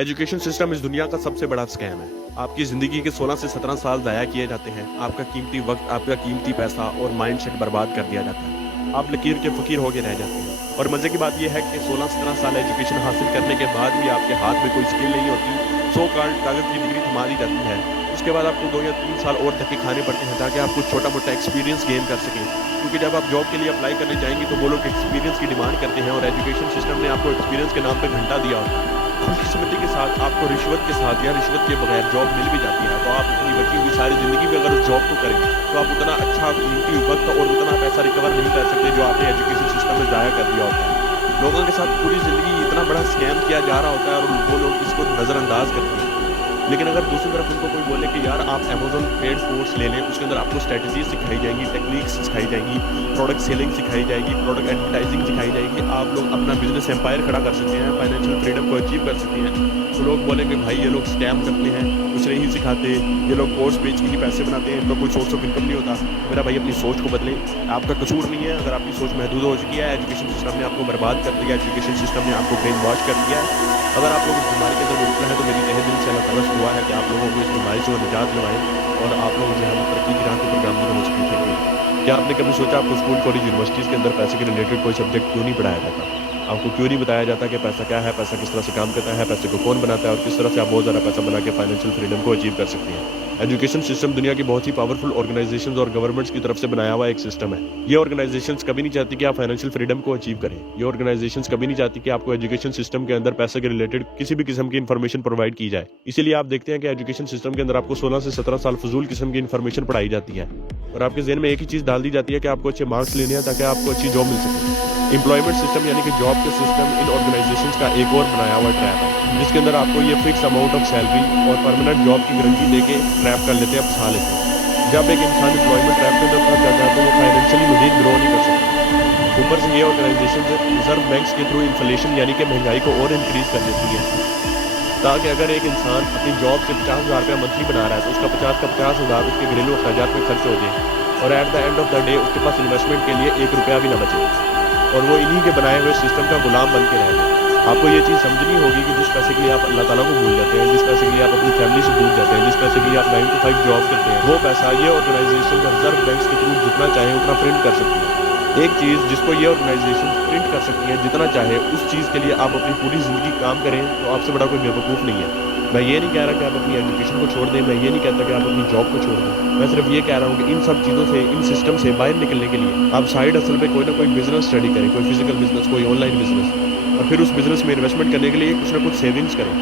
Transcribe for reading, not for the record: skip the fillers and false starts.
Education system इस दुनिया का सबसे बड़ा स्कैम है। आपकी ज़िंदगी के 16 से 17 साल ज़ाया किए जाते हैं। आपका कीमती वक्त, आपका कीमती पैसा और माइंडसेट बर्बाद कर दिया जाता है। आप लकीर के फ़कीर होकर रह जाते हैं। और मज़े की बात यह है कि 16-17 साल एजुकेशन हासिल करने के बाद भी आपके हाथ में कोई स्किल नहीं होती। सो कॉल्ड कागज़ की डिग्री थमा दी जाती है। उसके बाद आपको 2 या 3 साल और धक्के खाने पड़ते हैं ताकि आप कुछ छोटा मोटा एक्सपीरियंस गेन कर सकें। क्योंकि जब आप जॉब के लिए अप्लाई करने जाएंगे तो वो लोग एक्सपीरियंस की डिमांड करते हैं और एजुकेशन सिस्टम ने आपको एक्सपीरियंस के नाम पर घंटा दिया होता है। खुशकिस्मती के साथ आपको रिश्वत के साथ या रिश्वत के बगैर जॉब मिल भी जाती है तो आप अपनी बची हुई सारी ज़िंदगी में अगर उस जॉब को करें तो आप उतना अच्छा कीमती वक्त और उतना पैसा रिकवर नहीं कर सकते जो आपने एजुकेशन सिस्टम में ज़ाया कर दिया होता है। लोगों के साथ पूरी ज़िंदगी इतना बड़ा स्कैम किया जा रहा होता है और वो लोग इसको नज़रअंदाज करते हैं। लेकिन अगर दूसरी तरफ उनको कोई बोले कि यार आप अमेज़न पेड कोर्स ले लें, उसके अंदर आपको स्ट्रेटजी सिखाई जाएंगी, टेक्निक्स सिखाई जाएंगी, प्रोडक्ट सेलिंग सिखाई जाएगी, प्रोडक्ट एडवर्टाइजिंग सिखाई जाएगी, आप लोग अपना बिजनेस एम्पायर खड़ा कर सकते हैं, फाइनेंशियल फ्रीडम को अचीव कर सकते हैं, तो लोग बोलेंगे भाई ये लोग स्कैम करते हैं, कुछ नहीं सिखाते, ये लोग कोर्स बेच के ही पैसे बनाते हैं, इनका कोई सोर्स ऑफ इनकम नहीं होता। मेरा भाई अपनी सोच को बदलें, आपका कसूर नहीं है अगर आपकी सोच महदूद हो चुकी है। एजुकेशन सिस्टम ने आपको बर्बाद कर दिया, एजुकेशन सिस्टम ने आपको ब्रेन वॉश कर दिया है। अगर आप लोग इस बीमारी के अंदर मुबतला है तो मेरी तहे दिल से अल्लाह ताला से दुआ है कि आप लोगों को इस बीमारी से निजात दिलवाएं और आप लोग जो है तरक्की की राह के प्रोग्राम में हो सकें। क्या आपने कभी सोचा आपको स्कूल कॉलेज यूनिवर्सिटीज़ के अंदर पैसे के रिलेटेड कोई सब्जेक्ट क्यों नहीं पढ़ाया जाता? आपको क्यों नहीं बताया जाता कि पैसा क्या है, पैसा किस तरह से काम करता है, पैसे को कौन बनाता है और किस तरह से आप बहुत ज़्यादा पैसा बना के फाइनेंशियल फ्रीडम को अचीव कर सकते हैं। एजुकेशन सिस्टम दुनिया की बहुत ही पावरफुल ऑर्गेनाइजेशंस और गवर्नमेंट्स की तरफ से बनाया हुआ एक सिस्टम है। ये ऑर्गेनाइजेशंस कभी नहीं चाहती कि आप फाइनेंशियल फ्रीडम को अचीव करें। ये ऑर्गेनाइजेशंस कभी नहीं चाहती कि आपको एजुकेशन सिस्टम के अंदर पैसे के रिलेटेड किसी भी किस्म की इन्फॉर्मेशन प्रोवाइड की जाए। इसीलिए आप देखते हैं कि एजुकेशन सिस्टम के अंदर आपको 16 से 17 साल फजूल किस्म की इन्फॉर्मेशन पढ़ाई जाती है और आपके ज़हन में एक ही चीज़ डाल दी जाती है कि आपको अच्छे मार्क्स लेने हैं ताकि आपको अच्छी जॉब मिल सके। एम्प्लॉयमेंट सिस्टम यानी कि जॉब के सिस्टम इन ऑर्गेनाइजेशंस का एक और बनाया हुआ ट्रैप है जिसके अंदर आपको ये फिक्स अमाउंट ऑफ सैलरी और परमानेंट जॉब की गारंटी देके ट्रैप कर लेते हैं, फंसा लेते हैं। जब एक इंसान एम्प्लॉयमेंट ट्रैप के अंदर फंस जाता है तो वो फाइनेंशियली मजीद ग्रो नहीं कर सकता। ऊपर से ये ऑर्गेनाइजेशन रिजर्व बैंक्स के थ्रू इन्फ्लेशन यानी कि महंगाई को और इंक्रीज कर देती है ताकि अगर एक इंसान अपनी जॉब से 50,000 रुपया मंथली बना रहा है तो उसका 50 का 50,000 उसके घरेलू अखराजात में खर्च हो जाए और at the end of the day उसके पास इन्वेस्टमेंट के लिए 1 रुपया भी ना बचे और वो इन्हीं के बनाए हुए सिस्टम का गुलाम बन के रह जाए। आपको ये चीज़ समझनी होगी कि जिस पैसे के लिए आप अल्लाह ताला को भूल जाते हैं, जिस पैसे के लिए आप अपनी फैमिली से दूर जाते हैं, जिस पैसे के लिए आप 9 to 5 जॉब करते हैं, वो पैसा ये ऑर्गेनाइजेशन रिजर्व बैंक्स के थ्रू जितना चाहे उतना प्रिंट कर सकती है। एक चीज़ जिसको ये ऑर्गेनाइजेशन प्रिंट कर सकती है जितना चाहे, उस चीज़ के लिए आप अपनी पूरी ज़िंदगी काम करें तो आपसे बड़ा कोई बेवकूफ़ नहीं है। मैं ये नहीं कह रहा कि आप अपनी एजुकेशन को छोड़ दें, मैं ये नहीं कहता कि आप अपनी जॉब को छोड़ दें। मैं सिर्फ ये कह रहा हूँ कि इन सब चीज़ों से, इन सिस्टम से बाहर निकलने के लिए आप साइड हसल पे कोई ना कोई बिजनेस स्टडी करें, कोई फिजिकल बिजनेस, कोई ऑनलाइन बिजनेस, और फिर उस बिजनेस में इन्वेस्टमेंट करने के लिए कुछ ना कुछ सेविंग्स करें।